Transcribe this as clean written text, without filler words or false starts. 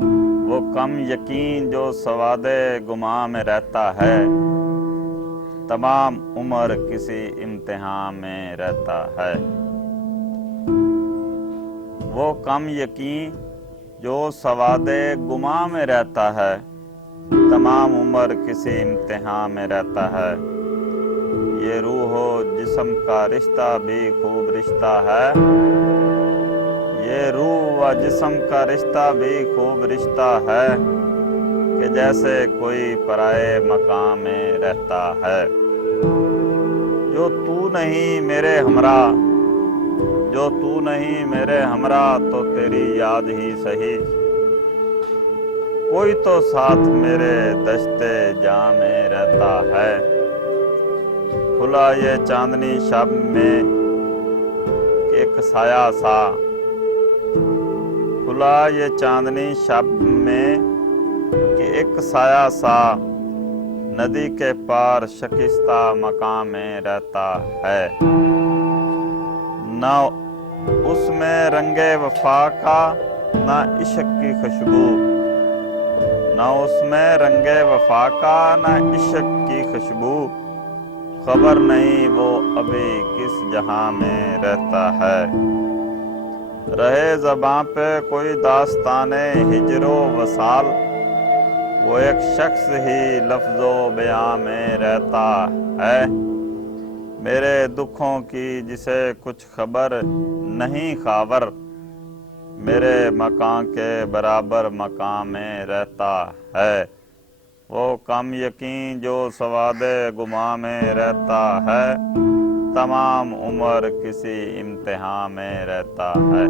वो कम यकीन जो सवादे गुमा में रहता है, तमाम उम्र किसी इम्तिहान में रहता है। वो कम यकीन जो सवादे गुमा में रहता है, तमाम उम्र किसी इम्तिहान में रहता है। ये रूह जिस्म का रिश्ता भी खूब रिश्ता है, ये रूह व जिस्म का रिश्ता भी खूब रिश्ता है, कि जैसे कोई पराए मकाम में रहता है। जो तू नहीं मेरे हमरा, जो तू नहीं मेरे हमरा, तो तेरी याद ही सही, कोई तो साथ मेरे दश्ते जां में रहता है। खुला ये चांदनी शब में एक साया सा, खुला ये चांदनी शब में कि एक साया सा, नदी के पार शकिस्ता मकाम में रहता है। न उसमें रंगे वफा का न इश्क की खुशबू, न उसमें रंगे वफा का न इश्क की खुशबू, खबर नहीं वो अभी किस जहां में रहता है। रहे ज़बां पे कोई दास्ताने हिजरो वसाल, वो एक शख्स ही लफ्ज़ो बयां में रहता है। मेरे दुखों की जिसे कुछ खबर नहीं खावर, मेरे मकान के बराबर मकाम में रहता है। वो कम यकीन जो सवादे गुमा में रहता है, तमाम उम्र किसी इम्तिहान में रहता है।